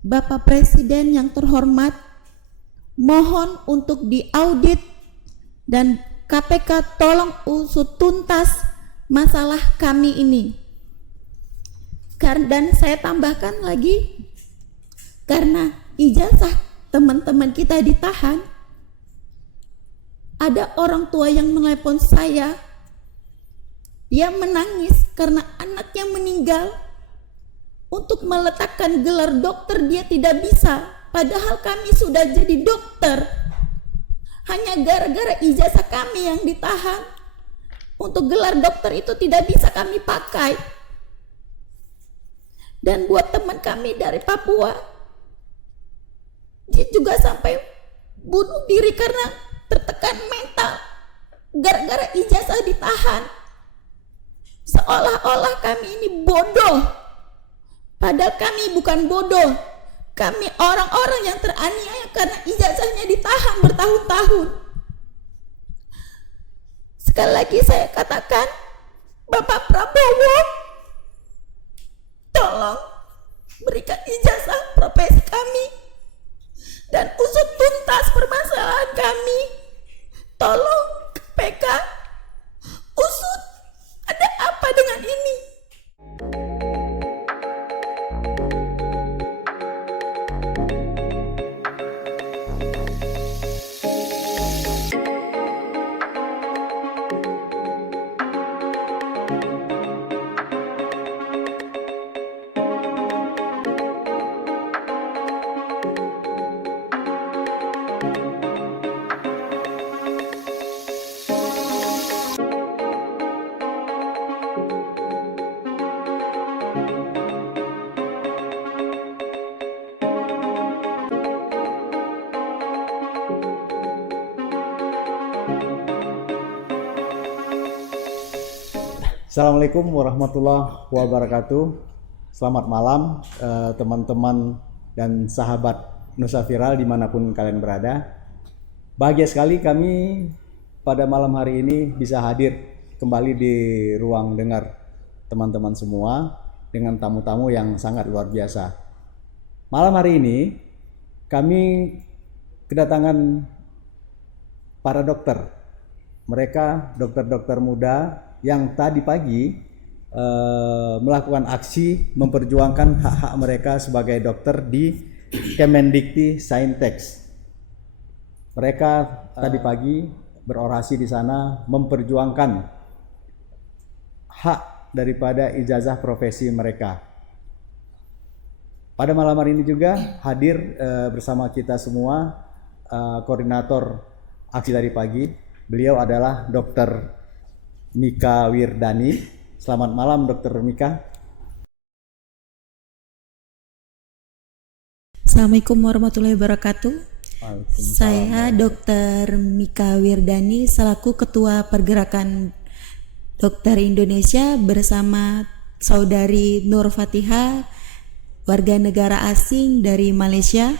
Bapak Presiden yang terhormat, mohon untuk diaudit dan KPK tolong usut tuntas masalah kami ini. Dan saya tambahkan lagi, karena ijazah teman-teman kita ditahan, ada orang tua yang menelepon saya, dia menangis karena anaknya meninggal. Untuk meletakkan gelar dokter dia tidak bisa, padahal kami sudah jadi dokter. Hanya gara-gara ijazah kami yang ditahan, untuk gelar dokter itu tidak bisa kami pakai. Dan buat teman kami dari Papua, dia juga sampai bunuh diri karena tertekan mental gara-gara ijazah ditahan. Seolah-olah kami ini bodoh, padahal kami bukan bodoh. Kami orang-orang yang teraniaya karena ijazahnya ditahan bertahun-tahun. Sekali lagi saya katakan, Bapak Prabowo, tolong berikan ijazah profesi kami dan usut tuntas permasalahan kami. Tolong KPK usut, ada apa dengan ini? Assalamualaikum warahmatullahi wabarakatuh. Selamat malam teman-teman dan sahabat Nusa Viral dimanapun kalian berada. Bahagia sekali kami pada malam hari ini bisa hadir kembali di ruang dengar teman-teman semua dengan tamu-tamu yang sangat luar biasa. Malam hari ini kami kedatangan para dokter. Mereka dokter-dokter muda yang tadi pagi melakukan aksi memperjuangkan hak-hak mereka sebagai dokter di Kemendikti Saintek. Mereka tadi pagi berorasi di sana memperjuangkan hak daripada ijazah profesi mereka. Pada malam hari ini juga hadir bersama kita semua koordinator aksi dari pagi. Beliau adalah Dr. Mika Wirdani. Selamat malam Dr. Mika. Assalamualaikum warahmatullahi wabarakatuh. Saya Dr. Mika Wirdani selaku Ketua Pergerakan Dokter Indonesia bersama Saudari Nur Fatihah, warga negara asing dari Malaysia.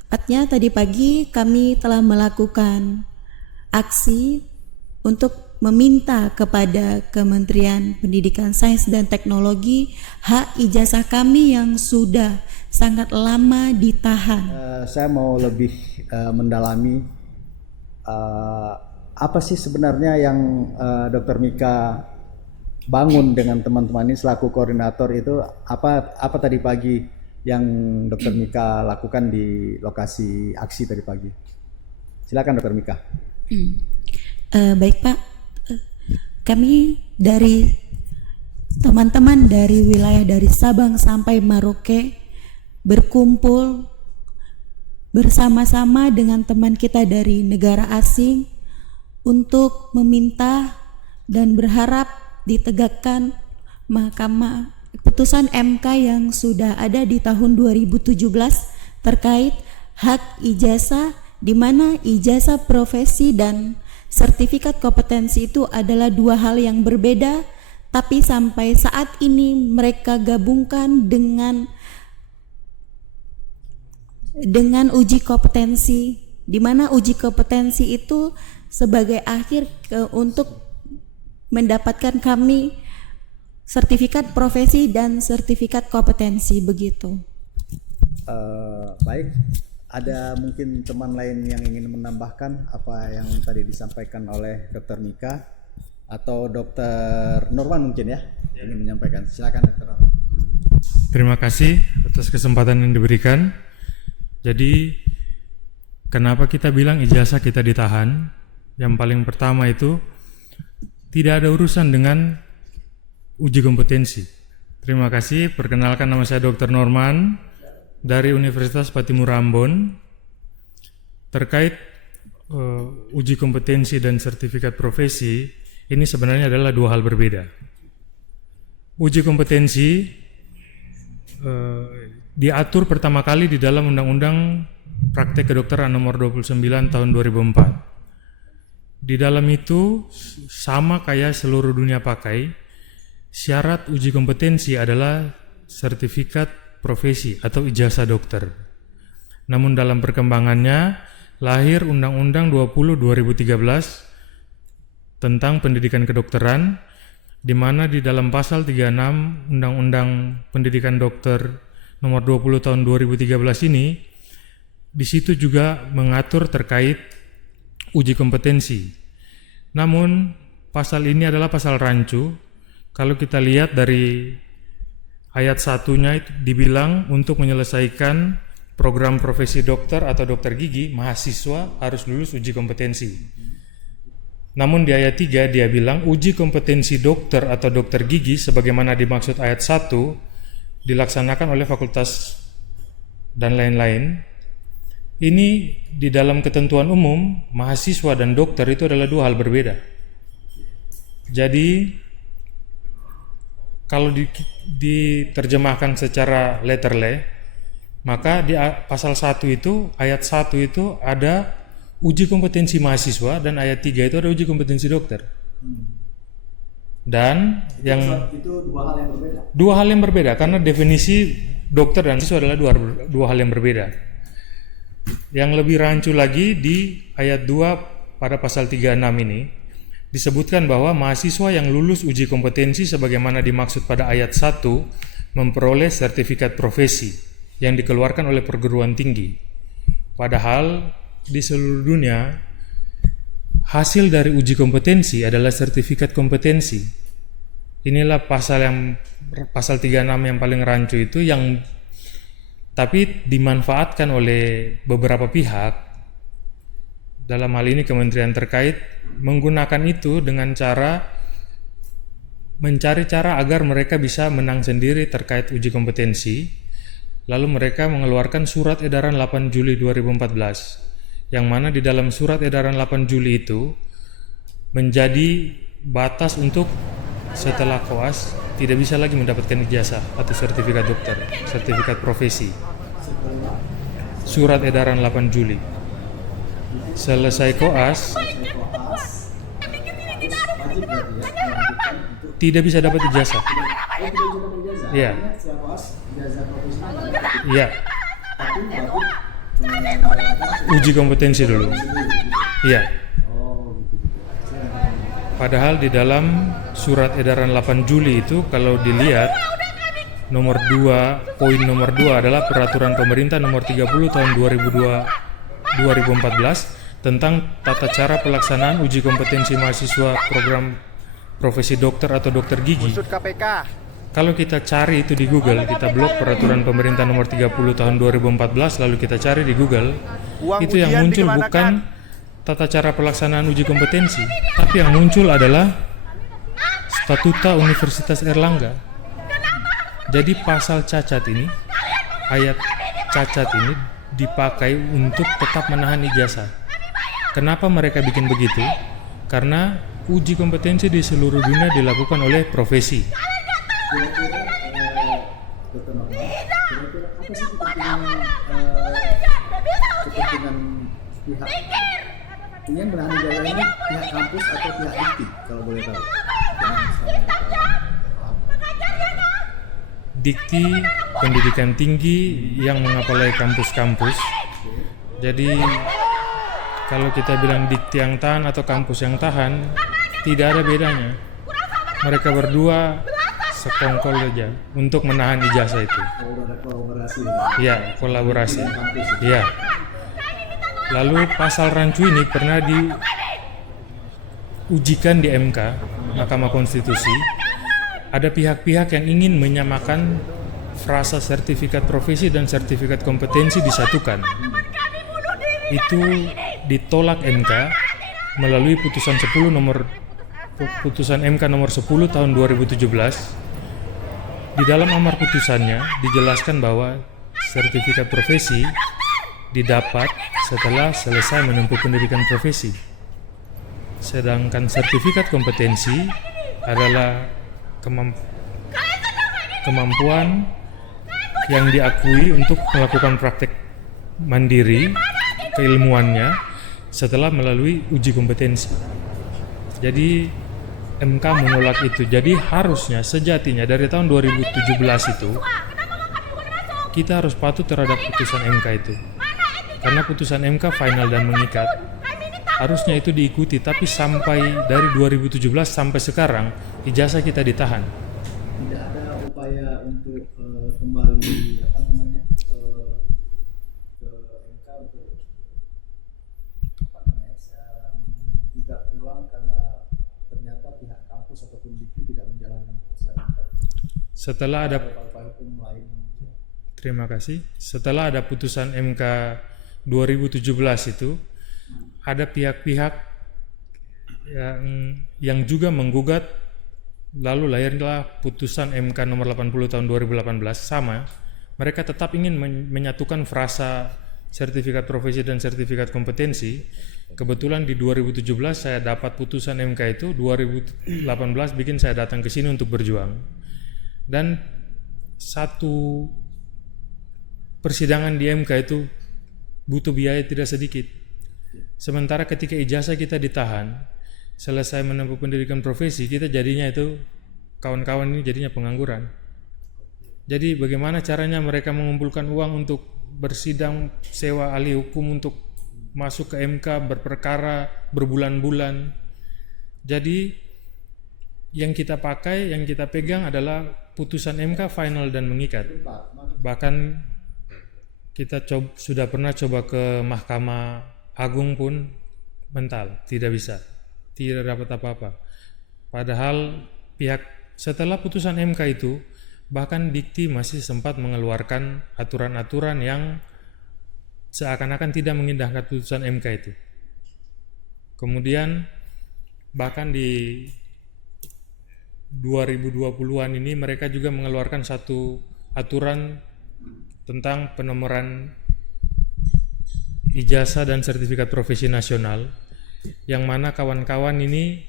Tepatnya tadi pagi kami telah melakukan aksi untuk meminta kepada Kementerian Pendidikan Sains dan Teknologi hak ijazah kami yang sudah sangat lama ditahan. Saya mau lebih mendalami apa sih sebenarnya yang Dr. Mika bangun dengan teman-teman ini selaku koordinator itu, apa tadi pagi yang Dr. Mika lakukan di lokasi aksi tadi pagi. Silakan Dr. Mika. Baik Pak, kami dari teman-teman dari wilayah dari Sabang sampai Merauke berkumpul bersama-sama dengan teman kita dari negara asing untuk meminta dan berharap ditegakkan putusan MK yang sudah ada di tahun 2017 terkait hak ijazah, di mana ijazah profesi dan sertifikat kompetensi itu adalah dua hal yang berbeda, tapi sampai saat ini mereka gabungkan dengan uji kompetensi, di mana uji kompetensi itu sebagai akhir untuk mendapatkan kami sertifikat profesi dan sertifikat kompetensi begitu. Baik, ada mungkin teman lain yang ingin menambahkan apa yang tadi disampaikan oleh Dr. Mika atau Dr. Norman mungkin ya ingin menyampaikan. Silakan Dr. Norman. Terima kasih atas kesempatan yang diberikan. Jadi kenapa kita bilang ijazah kita ditahan? Yang paling pertama itu tidak ada urusan dengan uji kompetensi. Terima kasih. Perkenalkan, nama saya Dr. Norman dari Universitas Patimura Ambon. Terkait uji kompetensi dan sertifikat profesi, ini sebenarnya adalah dua hal berbeda. Uji kompetensi diatur pertama kali di dalam Undang-Undang Praktek Kedokteran Nomor 29 Tahun 2004. Di dalam itu sama kayak seluruh dunia pakai, syarat uji kompetensi adalah sertifikat profesi atau ijazah dokter. Namun dalam perkembangannya lahir Undang-Undang 20 2013 tentang pendidikan kedokteran, di mana di dalam pasal 36 Undang-Undang Pendidikan Dokter Nomor 20 Tahun 2013 ini, di situ juga mengatur terkait uji kompetensi. Namun pasal ini adalah pasal rancu. Kalau kita lihat dari ayat 1-nya itu dibilang untuk menyelesaikan program profesi dokter atau dokter gigi, mahasiswa harus lulus uji kompetensi. Namun di ayat 3 dia bilang uji kompetensi dokter atau dokter gigi sebagaimana dimaksud ayat 1 dilaksanakan oleh fakultas dan lain-lain. Ini di dalam ketentuan umum, mahasiswa dan dokter itu adalah dua hal berbeda. Jadi kalau diterjemahkan secara letterless, maka di pasal 1 itu, ayat 1 itu ada uji kompetensi mahasiswa dan ayat 3 itu ada uji kompetensi dokter. Dan yang itu dua hal yang berbeda. Dua hal yang berbeda karena definisi dokter dan mahasiswa adalah dua hal yang berbeda. Yang lebih rancu lagi di ayat 2 pada pasal 36 ini disebutkan bahwa mahasiswa yang lulus uji kompetensi sebagaimana dimaksud pada ayat 1 memperoleh sertifikat profesi yang dikeluarkan oleh perguruan tinggi. Padahal di seluruh dunia hasil dari uji kompetensi adalah sertifikat kompetensi. Inilah pasal 36 yang paling rancu itu, yang tapi dimanfaatkan oleh beberapa pihak, dalam hal ini kementerian terkait, menggunakan itu dengan cara mencari cara agar mereka bisa menang sendiri terkait uji kompetensi. Lalu mereka mengeluarkan surat edaran 8 Juli 2014, yang mana di dalam surat edaran 8 Juli itu menjadi batas untuk setelah koas tidak bisa lagi mendapatkan ijazah atau sertifikat dokter, sertifikat profesi. Surat edaran 8 Juli. Selesai koas tidak bisa dapat ijazah. Iya. Iya. Uji kompetensi dulu. Iya. Padahal di dalam surat edaran 8 Juli itu kalau dilihat nomor 2, poin nomor 2 adalah peraturan pemerintah nomor 30 tahun 2014 tentang tata cara pelaksanaan uji kompetensi mahasiswa program profesi dokter atau dokter gigi. Kalau kita cari itu di Google, kita blok peraturan pemerintah nomor 30 tahun 2014 lalu kita cari di Google, itu yang muncul bukan tata cara pelaksanaan uji kompetensi, tapi yang muncul adalah Statuta Universitas Airlangga. Jadi pasal cacat ini, ayat cacat ini dipakai untuk tetap menahan ijazah. Kenapa mereka bikin begitu? Karena uji kompetensi di seluruh dunia dilakukan oleh profesi. Kepentingan pihak yang menahan ijazah ini, pihak kampus atau pihak IKTI kalau boleh tahu? Dikti pendidikan tinggi yang mengapalai kampus-kampus. Jadi kalau kita bilang dikti yang tahan atau kampus yang tahan, tidak ada bedanya. Mereka berdua sekongkol saja untuk menahan ijazah itu. Oh, udah ada kolaborasi. Iya, kolaborasi. Iya. Lalu pasal rancu ini pernah diujikan di MK, Mahkamah Konstitusi. Ada pihak-pihak yang ingin menyamakan frasa sertifikat profesi dan sertifikat kompetensi disatukan. Itu ditolak MK melalui putusan MK nomor 10 tahun 2017. Di dalam amar putusannya dijelaskan bahwa sertifikat profesi didapat setelah selesai menempuh pendidikan profesi. Sedangkan sertifikat kompetensi adalah kemampuan yang diakui untuk melakukan praktek mandiri keilmuannya setelah melalui uji kompetensi. Jadi MK menolak itu. Jadi harusnya sejatinya dari tahun 2017 itu kita harus patuh terhadap putusan MK itu. Karena putusan MK final dan mengikat. Harusnya itu diikuti, tapi sampai dari 2017 sampai sekarang ijazah kita ditahan. Tidak ada upaya untuk kembali ke MK untuk menggugat ulang karena ternyata pihak kampus ataupun Dikti tidak menjalankan putusan MK. Setelah ada hukum lain. Terima kasih. Setelah ada putusan MK 2017 itu, ada pihak-pihak yang juga menggugat, lalu lahirlah putusan MK nomor 80 tahun 2018 sama. Mereka tetap ingin menyatukan frasa sertifikat profesi dan sertifikat kompetensi. Kebetulan di 2017 saya dapat putusan MK itu, 2018 bikin saya datang ke sini untuk berjuang. Dan satu persidangan di MK itu butuh biaya tidak sedikit. Sementara ketika ijazah kita ditahan, selesai menempuh pendidikan profesi, kita jadinya itu, kawan-kawan ini jadinya pengangguran. Jadi bagaimana caranya mereka mengumpulkan uang untuk bersidang, sewa ahli hukum untuk masuk ke MK, berperkara berbulan-bulan. Jadi yang kita pakai, yang kita pegang adalah putusan MK final dan mengikat. Bahkan kita sudah pernah coba ke Mahkamah Agung pun mental, tidak bisa, tidak dapat apa-apa. Padahal setelah putusan MK itu, bahkan Dikti masih sempat mengeluarkan aturan-aturan yang seakan-akan tidak mengindahkan putusan MK itu. Kemudian bahkan di 2020-an ini mereka juga mengeluarkan satu aturan tentang penomoran ijazah dan sertifikat profesi nasional, yang mana kawan-kawan ini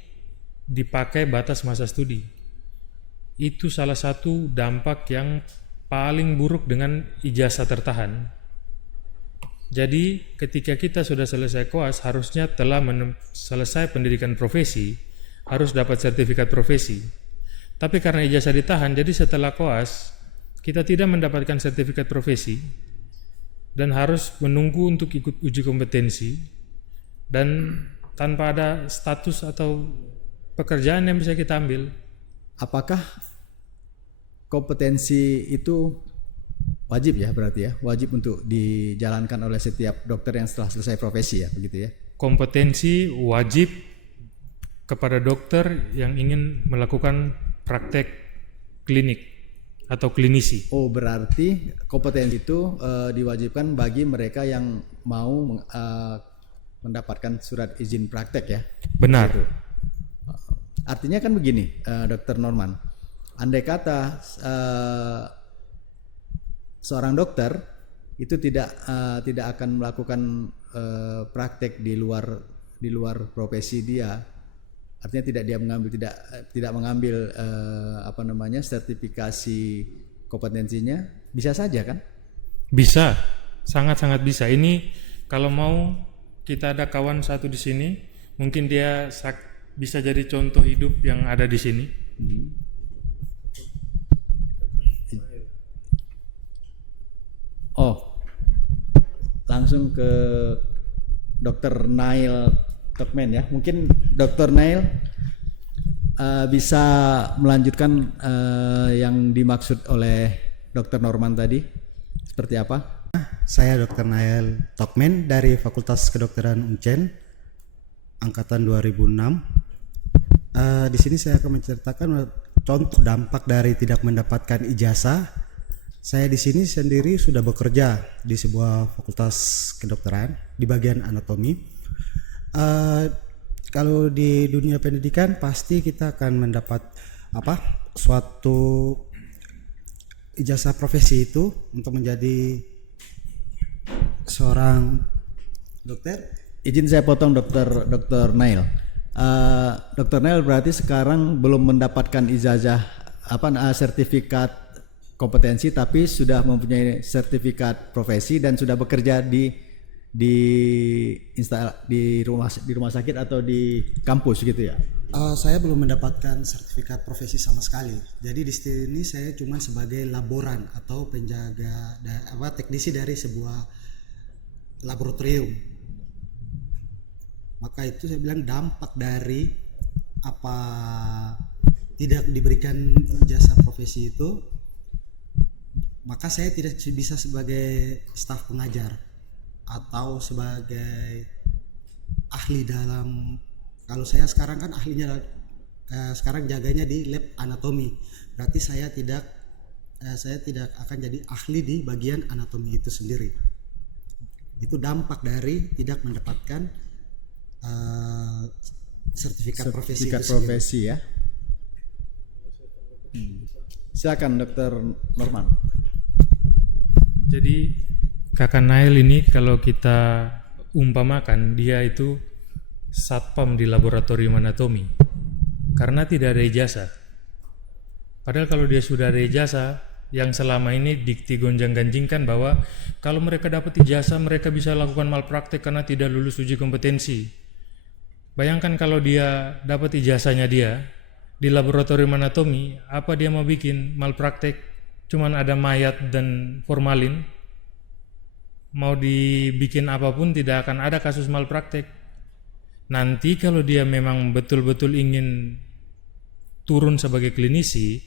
dipakai batas masa studi. Itu salah satu dampak yang paling buruk dengan ijazah tertahan. Jadi ketika kita sudah selesai koas, harusnya telah selesai pendidikan profesi, harus dapat sertifikat profesi. Tapi karena ijazah ditahan, jadi setelah koas kita tidak mendapatkan sertifikat profesi dan harus menunggu untuk ikut uji kompetensi, dan tanpa ada status atau pekerjaan yang bisa kita ambil. Apakah kompetensi itu wajib ya, berarti ya, wajib untuk dijalankan oleh setiap dokter yang setelah selesai profesi ya, begitu ya? Kompetensi wajib kepada dokter yang ingin melakukan praktek klinik atau klinisi. Oh, berarti kompetensi itu diwajibkan bagi mereka yang mau mendapatkan surat izin praktek ya? Benar. Gitu. Artinya kan begini, Dokter Norman, andai kata seorang dokter itu tidak akan melakukan praktek di luar profesi dia, artinya tidak mengambil sertifikasi kompetensinya, bisa saja kan? Bisa, sangat-sangat bisa. Ini kalau mau kita ada kawan satu di sini, mungkin dia bisa jadi contoh hidup yang ada di sini. Oh, langsung ke Dr. Nail Tokmen ya. Mungkin Dr. Nail bisa melanjutkan yang dimaksud oleh Dr. Norman tadi seperti apa? Saya Dr. Nael Tokmen dari Fakultas Kedokteran Uncen angkatan 2006. Di sini saya akan menceritakan contoh dampak dari tidak mendapatkan ijazah. Saya di sini sendiri sudah bekerja di sebuah fakultas kedokteran di bagian anatomi. Kalau di dunia pendidikan pasti kita akan mendapat suatu ijazah profesi itu untuk menjadi seorang dokter. Izin saya potong Dr. Nail. Dr. Nail berarti sekarang belum mendapatkan ijazah sertifikat kompetensi, tapi sudah mempunyai sertifikat profesi dan sudah bekerja di rumah sakit atau di kampus gitu ya. Saya belum mendapatkan sertifikat profesi sama sekali. Jadi di sini saya cuma sebagai laboran atau penjaga teknisi dari sebuah laboratorium. Maka itu saya bilang dampak dari tidak diberikan ijazah profesi itu, maka saya tidak bisa sebagai staf pengajar atau sebagai ahli dalam, kalau saya sekarang kan ahlinya sekarang jaganya di lab anatomi, berarti saya tidak akan jadi ahli di bagian anatomi itu sendiri. Itu dampak dari tidak mendapatkan sertifikat profesi ya. Silakan Dr. Norman. Jadi Kakak Nail ini kalau kita umpamakan dia itu satpam di laboratorium anatomi karena tidak ada ijazah. Padahal kalau dia sudah ada ijazah, yang selama ini dikti gonjang-ganjingkan bahwa kalau mereka dapat ijazah mereka bisa lakukan malpraktek karena tidak lulus uji kompetensi. Bayangkan kalau dia dapat ijazahnya dia di laboratorium anatomi, apa dia mau bikin malpraktek? Cuman ada mayat dan formalin. Mau dibikin apapun tidak akan ada kasus malpraktek. Nanti kalau dia memang betul-betul ingin turun sebagai klinisi,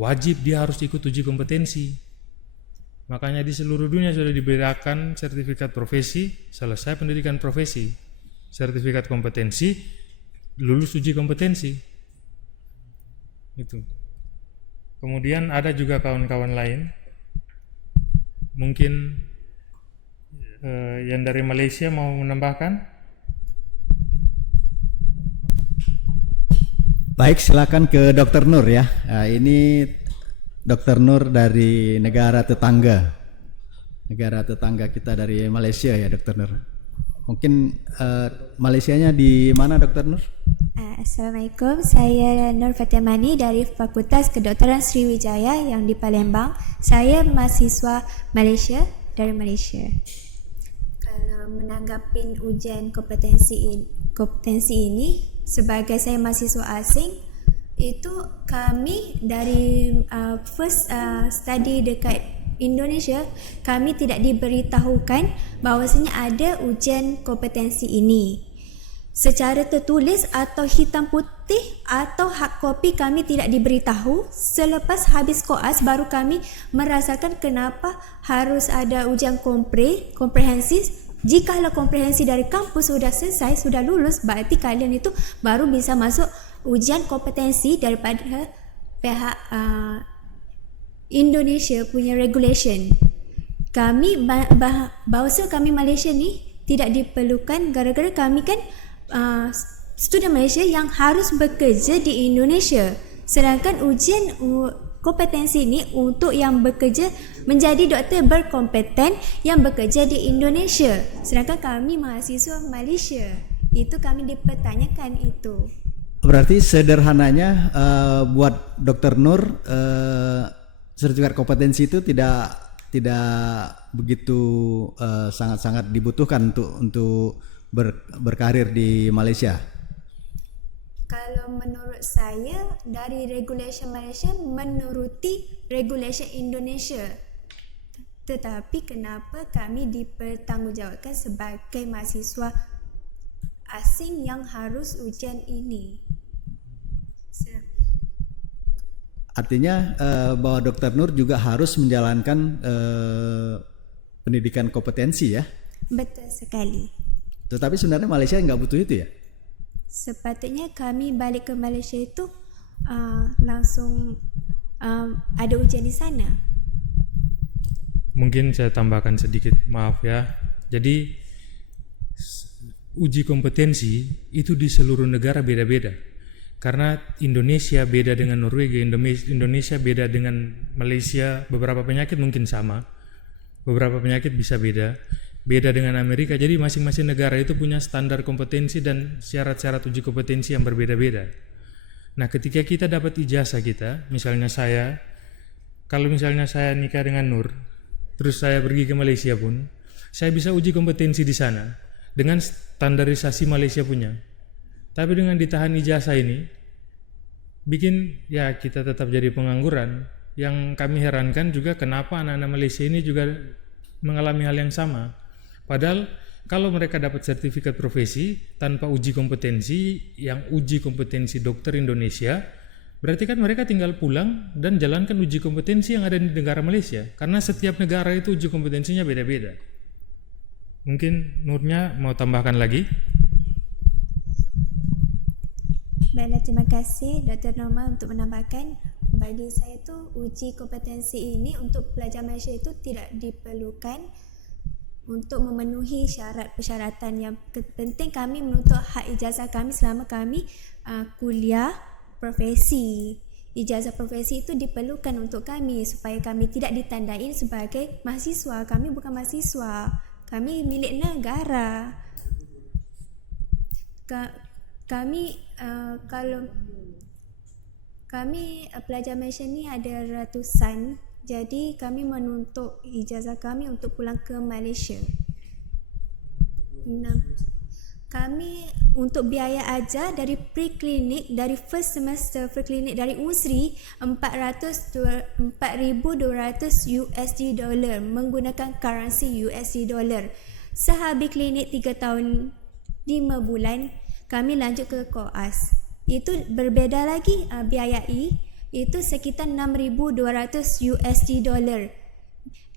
wajib dia harus ikut uji kompetensi. Makanya di seluruh dunia sudah diberikan sertifikat profesi, selesai pendidikan profesi, sertifikat kompetensi, lulus uji kompetensi. Itu. Kemudian ada juga kawan-kawan lain, mungkin yang dari Malaysia mau menambahkan? Baik, silakan ke Dr. Nur ya. Ini Dr. Nur dari negara tetangga kita dari Malaysia ya, Dr. Nur. Mungkin Malaysianya di mana, Dr. Nur? Assalamualaikum, saya Nur Fatimani dari Fakultas Kedokteran Sriwijaya yang di Palembang. Saya mahasiswa Malaysia dari Malaysia. Kalau menanggapi ujian kompetensi ini, sebagai saya mahasiswa asing, itu kami dari first study dekat Indonesia, kami tidak diberitahukan bahawasanya ada ujian kompetensi ini secara tertulis atau hitam putih atau hard copy. Kami tidak diberitahu. Selepas habis koas baru kami merasakan kenapa harus ada ujian komprehensif. Jikalau komprehensi dari kampus sudah selesai, sudah lulus, berarti kalian itu baru bisa masuk ujian kompetensi daripada pihak Indonesia punya regulation. Kami bahasa kami Malaysia ni tidak diperlukan gara-gara kami kan student Malaysia yang harus bekerja di Indonesia. Sedangkan ujian kompetensi ini untuk yang bekerja menjadi doktor berkompeten yang bekerja di Indonesia. Sedangkan kami mahasiswa Malaysia, itu kami dipertanyakan itu. Berarti sederhananya buat Dr. Nur sertifikat kompetensi itu tidak begitu sangat-sangat dibutuhkan untuk berkarir di Malaysia. Kalau menurut saya dari regulation Malaysia menuruti regulation Indonesia. Tetapi kenapa kami dipertanggungjawabkan sebagai mahasiswa asing yang harus ujian ini? Artinya bahwa Dr. Nur juga harus menjalankan pendidikan kompetensi ya. Betul sekali. Tetapi sebenarnya Malaysia nggak butuh itu ya? Sepatutnya kami balik ke Malaysia itu langsung ada ujian di sana. Mungkin saya tambahkan sedikit, maaf ya. Jadi uji kompetensi itu di seluruh negara beda-beda. Karena Indonesia beda dengan Norwegia, Indonesia beda dengan Malaysia, beberapa penyakit mungkin sama, beberapa penyakit bisa beda dengan Amerika. Jadi masing-masing negara itu punya standar kompetensi dan syarat-syarat uji kompetensi yang berbeda-beda. Nah, ketika kita dapat ijazah kita, misalnya saya, kalau misalnya saya nikah dengan Nur, terus saya pergi ke Malaysia pun, saya bisa uji kompetensi di sana dengan standarisasi Malaysia punya. Tapi dengan ditahan ijazah ini, bikin ya kita tetap jadi pengangguran. Yang kami herankan juga kenapa anak-anak Malaysia ini juga mengalami hal yang sama. Padahal kalau mereka dapat sertifikat profesi tanpa uji kompetensi, yang uji kompetensi dokter Indonesia, berarti kan mereka tinggal pulang dan jalankan uji kompetensi yang ada di negara Malaysia. Karena setiap negara itu uji kompetensinya beda-beda. Mungkin Nurnya mau tambahkan lagi? Baiklah, terima kasih Dr. Norma untuk menambahkan. Bagi saya tu uji kompetensi ini untuk pelajar Malaysia itu tidak diperlukan untuk memenuhi syarat persyaratan. Yang penting kami menuntut hak ijazah kami selama kami kuliah profesi. Ijazah profesi itu diperlukan untuk kami supaya kami tidak ditandai sebagai mahasiswa. Kami bukan mahasiswa, kami milik negara. Kalau kami pelajar Malaysia ni ada ratusan, jadi kami menuntut ijazah kami untuk pulang ke Malaysia. Kami untuk biaya ajar dari pre-klinik, dari first semester pre-klinik dari USRI $4,200 menggunakan currency USD. Sehabis klinik 3 tahun 5 bulan, kami lanjut ke koas. Itu berbeza lagi biayai, itu sekitar $6,200.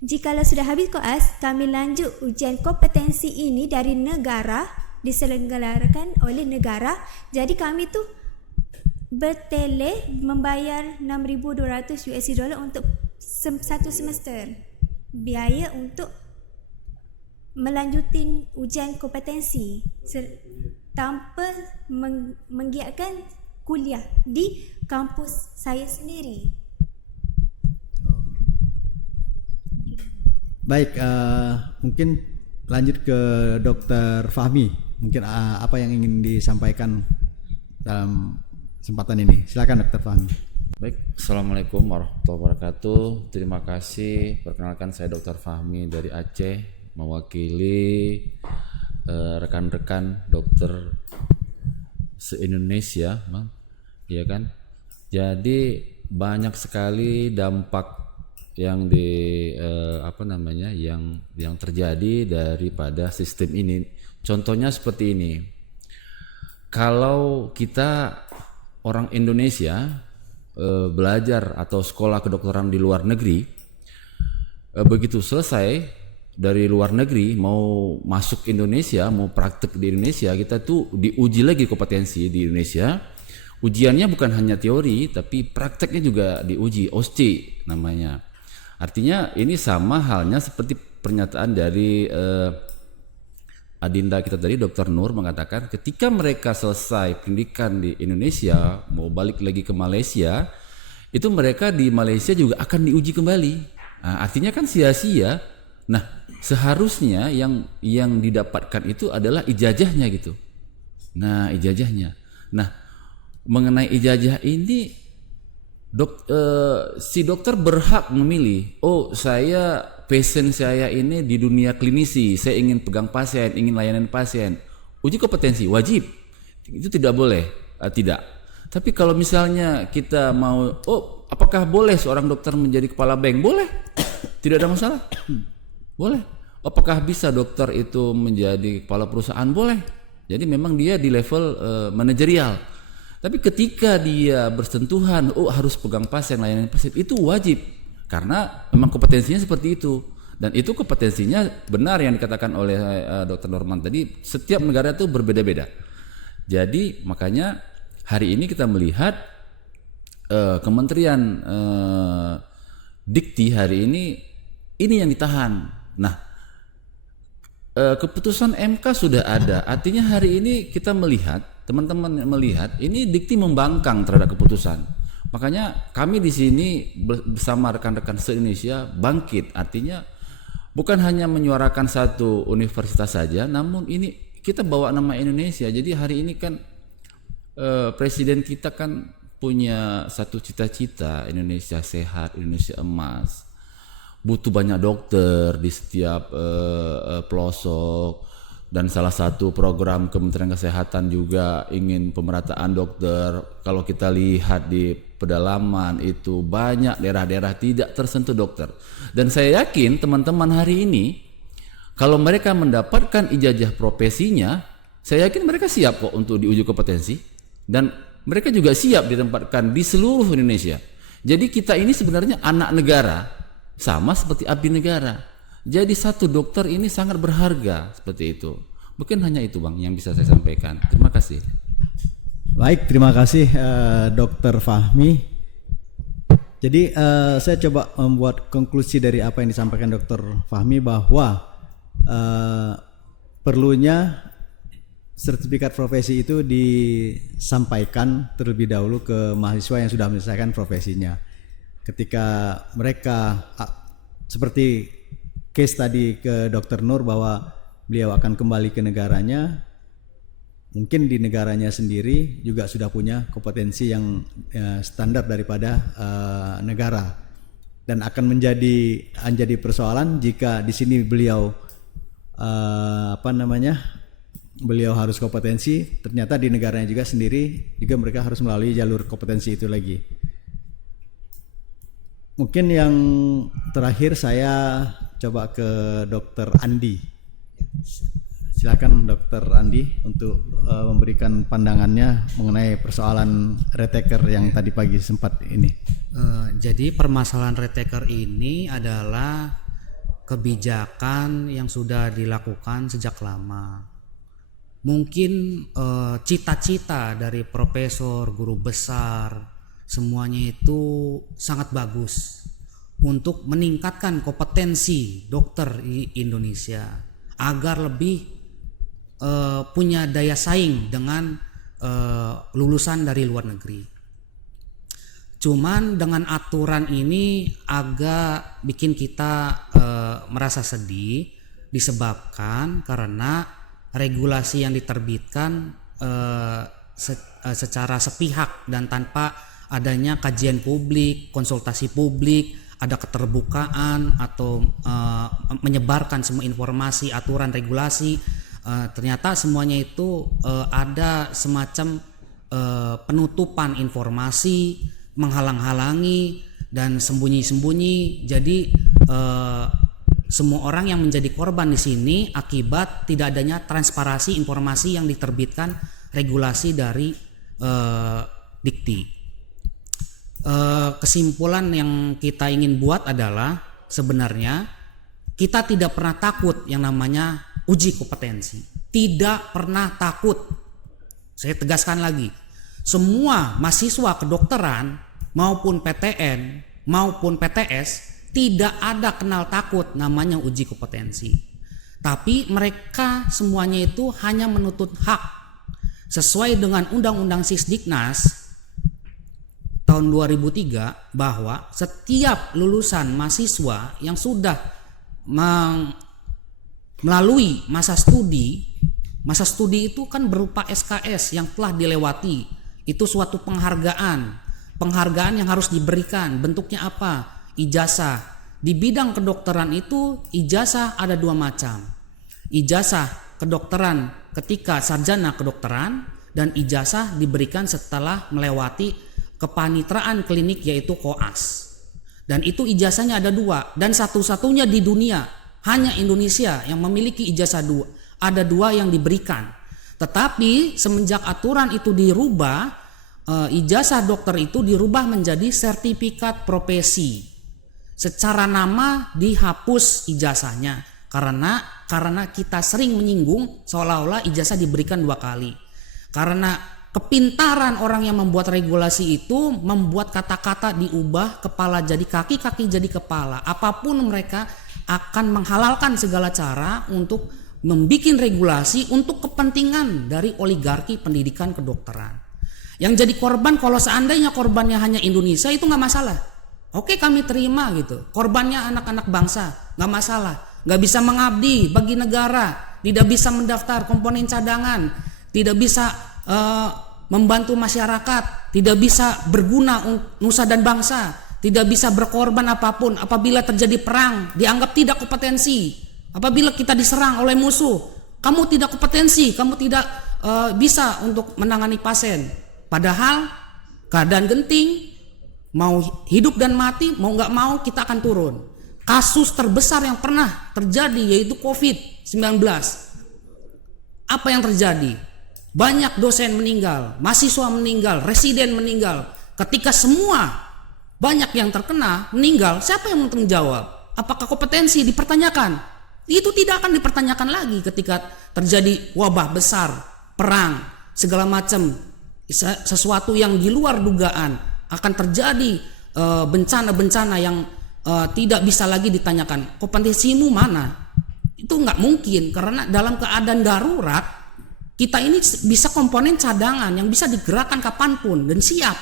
Jikalau sudah habis koas, kami lanjut ujian kompetensi ini dari negara, diselenggarakan oleh negara. Jadi kami tu bertele membayar $6,200 untuk satu semester biaya untuk melanjutin ujian kompetensi tanpa menggiatkan kuliah di kampus saya sendiri. Baik, mungkin lanjut ke Dr. Fahmi. Mungkin apa yang ingin disampaikan dalam kesempatan ini? Silakan Dr. Fahmi. Baik, Assalamualaikum warahmatullahi wabarakatuh. Terima kasih. Perkenalkan, saya Dr. Fahmi dari Aceh, mewakili rekan-rekan dokter se-Indonesia, ya kan? Jadi banyak sekali dampak yang yang terjadi daripada sistem ini. Contohnya seperti ini. Kalau kita orang Indonesia belajar atau sekolah kedokteran di luar negeri, begitu selesai dari luar negeri mau masuk Indonesia, mau praktek di Indonesia, kita tuh diuji lagi kompetensi di Indonesia. Ujiannya bukan hanya teori, tapi prakteknya juga diuji, OSCE namanya. Artinya ini sama halnya seperti pernyataan dari adinda kita tadi, Dr. Nur mengatakan ketika mereka selesai pendidikan di Indonesia, mau balik lagi ke Malaysia, itu mereka di Malaysia juga akan diuji kembali. Nah, artinya kan sia-sia. Nah, seharusnya yang didapatkan itu adalah ijazahnya gitu. Nah, ijazahnya. Nah, mengenai ijazah ini si dokter berhak memilih. Oh, pasien saya ini di dunia klinisi, saya ingin pegang pasien, ingin layanan pasien. Uji kompetensi wajib. Itu tidak boleh, tidak. Tapi kalau misalnya kita mau, apakah boleh seorang dokter menjadi kepala bank? Boleh. Tidak ada masalah. Boleh. Apakah bisa dokter itu menjadi kepala perusahaan? Boleh. Jadi memang dia di level manajerial. Tapi ketika dia bersentuhan, harus pegang pasien, layanan pasien, itu wajib karena memang kompetensinya seperti itu. Dan itu kompetensinya benar yang dikatakan oleh Dr. Norman tadi, setiap negara itu berbeda-beda. Jadi makanya hari ini kita melihat Kementerian Dikti hari ini yang ditahan. Nah, keputusan MK sudah ada, artinya hari ini kita melihat, teman-teman melihat ini Dikti membangkang terhadap keputusan. Makanya kami di sini bersama rekan-rekan se-Indonesia bangkit, artinya bukan hanya menyuarakan satu universitas saja, namun ini kita bawa nama Indonesia. Jadi hari ini kan presiden kita kan punya satu cita-cita, Indonesia sehat, Indonesia emas. Butuh banyak dokter di setiap pelosok, dan salah satu program Kementerian Kesehatan juga ingin pemerataan dokter. Kalau kita lihat di pedalaman itu banyak daerah-daerah tidak tersentuh dokter. Dan saya yakin teman-teman hari ini kalau mereka mendapatkan ijazah profesinya, saya yakin mereka siap kok untuk diuji kompetensi, dan mereka juga siap ditempatkan di seluruh Indonesia. Jadi kita ini sebenarnya anak negara, sama seperti abdi negara. Jadi satu dokter ini sangat berharga, seperti itu. Mungkin hanya itu Bang yang bisa saya sampaikan. Terima kasih. Baik, terima kasih Dr. Fahmi. Jadi saya coba membuat konklusi dari apa yang disampaikan Dr. Fahmi, bahwa perlunya sertifikat profesi itu disampaikan terlebih dahulu ke mahasiswa yang sudah menyelesaikan profesinya. Ketika mereka seperti case tadi ke Dr. Nur bahwa beliau akan kembali ke negaranya, mungkin di negaranya sendiri juga sudah punya kompetensi yang standar daripada negara, dan akan menjadi persoalan jika di sini beliau beliau harus kompetensi, ternyata di negaranya juga sendiri juga mereka harus melalui jalur kompetensi itu lagi. Mungkin yang terakhir saya coba ke Dr. Andi. Silakan Dr. Andi untuk memberikan pandangannya mengenai persoalan retaker yang tadi pagi sempat ini. Jadi permasalahan retaker ini adalah kebijakan yang sudah dilakukan sejak lama. Mungkin cita-cita dari profesor, guru besar, semuanya itu sangat bagus untuk meningkatkan kompetensi dokter di Indonesia agar lebih punya daya saing dengan lulusan dari luar negeri. Cuman dengan aturan ini agak bikin kita merasa sedih, disebabkan karena regulasi yang diterbitkan secara sepihak dan tanpa adanya kajian publik, konsultasi publik, ada keterbukaan atau menyebarkan semua informasi, aturan, regulasi. Ternyata semuanya itu ada semacam penutupan informasi, menghalang-halangi dan sembunyi-sembunyi. Jadi semua orang yang menjadi korban di sini akibat tidak adanya transparansi informasi yang diterbitkan regulasi dari Dikti. Kesimpulan yang kita ingin buat adalah sebenarnya kita tidak pernah takut yang namanya uji kompetensi. Tidak pernah takut. Saya tegaskan lagi, semua mahasiswa kedokteran maupun PTN maupun PTS tidak ada kenal takut namanya uji kompetensi. Tapi mereka semuanya itu hanya menuntut hak sesuai dengan Undang-Undang Sisdiknas tahun 2003, bahwa setiap lulusan mahasiswa yang sudah melalui masa studi itu kan berupa SKS yang telah dilewati, itu suatu penghargaan yang harus diberikan. Bentuknya apa? Ijazah. Di bidang kedokteran itu ijazah ada dua macam, ijazah kedokteran ketika sarjana kedokteran, dan ijazah diberikan setelah melewati kepanitraan klinik yaitu koas. Dan itu ijazahnya ada dua, dan satu-satunya di dunia, hanya Indonesia yang memiliki ijazah dua. Ada dua yang diberikan. Tetapi semenjak aturan itu dirubah, ijazah dokter itu dirubah menjadi sertifikat profesi. Secara nama dihapus ijazahnya karena kita sering menyinggung seolah-olah ijazah diberikan 2 kali. Karena kepintaran orang yang membuat regulasi itu membuat kata-kata diubah, kepala jadi kaki, kaki jadi kepala. Apapun mereka akan menghalalkan segala cara untuk membuat regulasi untuk kepentingan dari oligarki pendidikan kedokteran. Yang jadi korban, kalau seandainya korbannya hanya Indonesia, itu nggak masalah. Oke, kami terima gitu. Korbannya anak-anak bangsa, nggak masalah. Nggak bisa mengabdi bagi negara, tidak bisa mendaftar komponen cadangan, tidak bisa membantu masyarakat, tidak bisa berguna nusa dan bangsa, tidak bisa berkorban apapun. Apabila terjadi perang, dianggap tidak kompetensi. Apabila kita diserang oleh musuh, kamu tidak kompetensi, kamu tidak bisa untuk menangani pasien. Padahal keadaan genting, mau hidup dan mati, mau nggak mau kita akan turun. Kasus terbesar yang pernah terjadi yaitu COVID-19. Apa yang terjadi? Banyak dosen meninggal, mahasiswa meninggal, residen meninggal. Ketika semua banyak yang terkena meninggal, siapa yang bertanggung jawab? Apakah kompetensi dipertanyakan? Itu tidak akan dipertanyakan lagi ketika terjadi wabah besar, perang, segala macam, sesuatu yang di luar dugaan, akan terjadi bencana-bencana yang tidak bisa lagi ditanyakan kompetensimu mana. Itu nggak mungkin, karena dalam keadaan darurat kita ini bisa komponen cadangan yang bisa digerakkan kapanpun dan siap.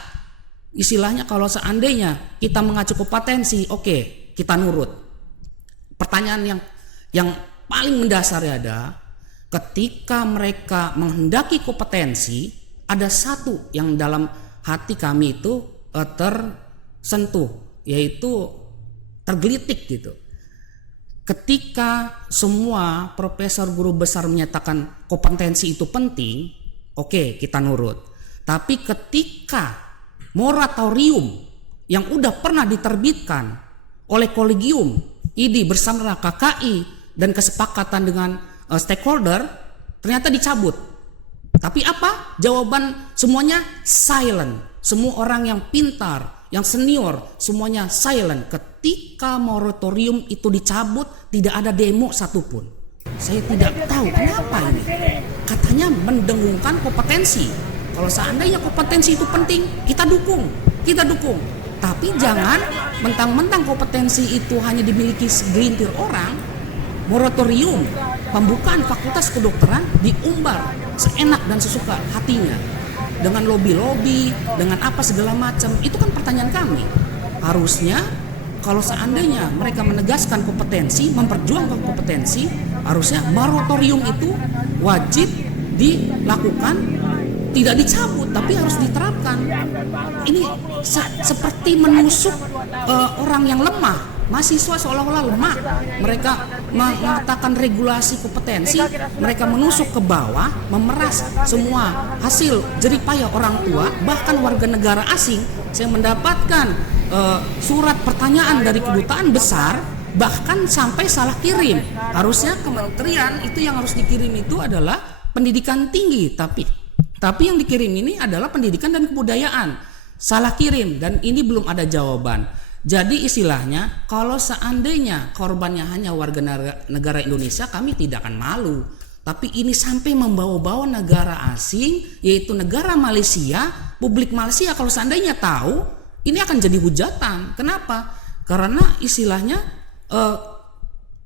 Istilahnya kalau seandainya kita mengacu kompetensi, oke, kita nurut. Pertanyaan yang paling mendasar ada, ketika mereka menghendaki kompetensi, ada satu yang dalam hati kami itu tersentuh, yaitu tergelitik gitu. Ketika semua profesor guru besar menyatakan kompetensi itu penting, oke, kita nurut. Tapi ketika moratorium yang udah pernah diterbitkan oleh kolegium ID bersama KKI dan kesepakatan dengan stakeholder ternyata dicabut. Tapi apa? Jawaban semuanya silent. Semua orang yang pintar, yang senior, semuanya silent. Ketika moratorium itu dicabut, tidak ada demo satupun. Saya tidak tahu kenapa ini. Katanya mendengungkan kompetensi. Kalau seandainya kompetensi itu penting, kita dukung. Tapi jangan mentang-mentang kompetensi itu hanya dimiliki segelintir orang. Moratorium pembukaan fakultas kedokteran diumbar seenak dan sesuka hatinya. Dengan lobby-lobby, dengan apa segala macam. Itu kan pertanyaan kami. Harusnya kalau seandainya mereka menegaskan kompetensi, memperjuangkan kompetensi, harusnya moratorium itu wajib dilakukan, tidak dicabut, tapi harus diterapkan. Ini seperti menusuk orang yang lemah. Mahasiswa seolah-olah lemah. Mereka mengatakan regulasi kompetensi, mereka menusuk ke bawah, memeras semua hasil jeripayah orang tua, bahkan warga negara asing. Saya mendapatkan surat pertanyaan dari kedutaan besar, bahkan sampai salah kirim. Harusnya kementerian itu yang harus dikirim itu adalah pendidikan tinggi, tapi yang dikirim ini adalah pendidikan dan kebudayaan. Salah kirim dan ini belum ada jawaban. Jadi istilahnya kalau seandainya korbannya hanya warga negara Indonesia, kami tidak akan malu. Tapi ini sampai membawa-bawa negara asing, yaitu negara Malaysia, publik Malaysia kalau seandainya tahu, ini akan jadi hujatan. Kenapa? Karena istilahnya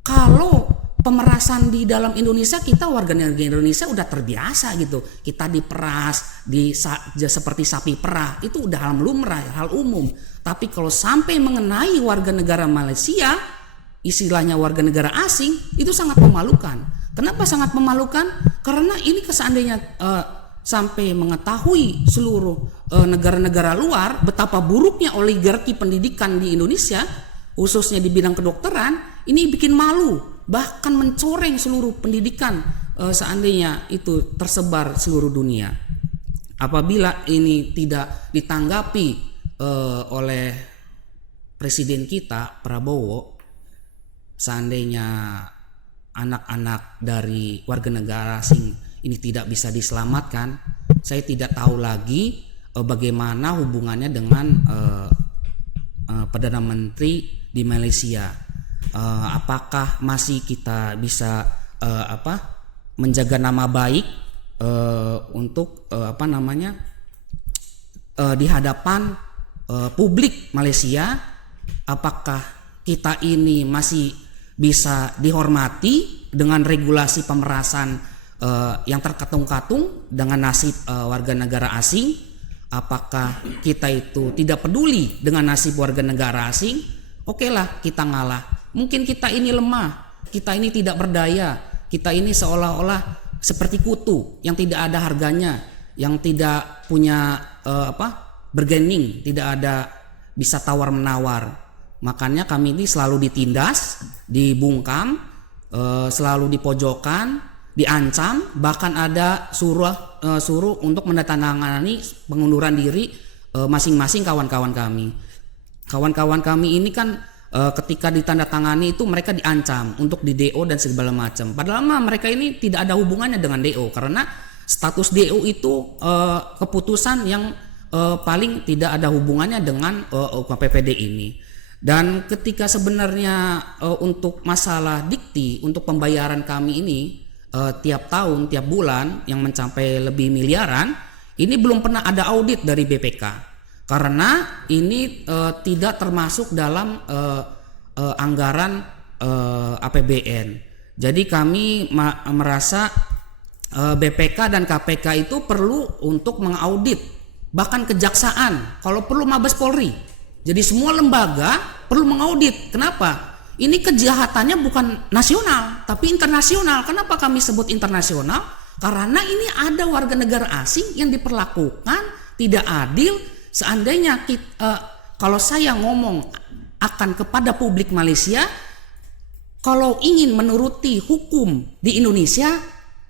kalau pemerasan di dalam Indonesia, kita warga negara Indonesia udah terbiasa gitu. Kita diperas, seperti sapi perah, itu udah hal lumrah, hal umum. Tapi kalau sampai mengenai warga negara Malaysia, istilahnya warga negara asing, itu sangat memalukan. Kenapa sangat memalukan? Karena ini seandainya sampai mengetahui seluruh negara-negara luar betapa buruknya oligarki pendidikan di Indonesia, khususnya di bidang kedokteran, ini bikin malu, bahkan mencoreng seluruh pendidikan seandainya itu tersebar seluruh dunia. Apabila ini tidak ditanggapi oleh presiden kita Prabowo, seandainya anak-anak dari warga negara asing ini tidak bisa diselamatkan, saya tidak tahu lagi bagaimana hubungannya dengan Perdana Menteri di Malaysia. Apakah masih kita bisa menjaga nama baik untuk di hadapan publik Malaysia? Apakah kita ini masih bisa dihormati dengan regulasi pemerasan yang terkatung-katung dengan nasib warga negara asing? Apakah kita itu tidak peduli dengan nasib warga negara asing? Oke lah, kita ngalah. Mungkin kita ini lemah, kita ini tidak berdaya, kita ini seolah-olah seperti kutu yang tidak ada harganya, yang tidak punya bargaining, tidak ada bisa tawar-menawar. Makanya kami ini selalu ditindas, dibungkam, selalu dipojokkan, diancam, bahkan ada suruh untuk menandatangani pengunduran diri masing-masing kawan-kawan kami. Kawan-kawan kami ini kan ketika ditandatangani itu mereka diancam untuk di DO dan segala macam. Padahal mereka ini tidak ada hubungannya dengan DO, karena status DO itu keputusan yang paling tidak ada hubungannya dengan UKPPD ini. Dan ketika sebenarnya untuk masalah dikti, untuk pembayaran kami ini tiap tahun, tiap bulan yang mencapai lebih miliaran, ini belum pernah ada audit dari BPK, karena ini tidak termasuk dalam anggaran APBN. Jadi kami merasa BPK dan KPK itu perlu untuk mengaudit, bahkan kejaksaan, kalau perlu Mabes Polri. Jadi semua lembaga perlu mengaudit. Kenapa? Ini kejahatannya bukan nasional, tapi internasional. Kenapa kami sebut internasional? Karena ini ada warga negara asing yang diperlakukan tidak adil. Seandainya kalau saya ngomong akan kepada publik Malaysia, kalau ingin menuruti hukum di Indonesia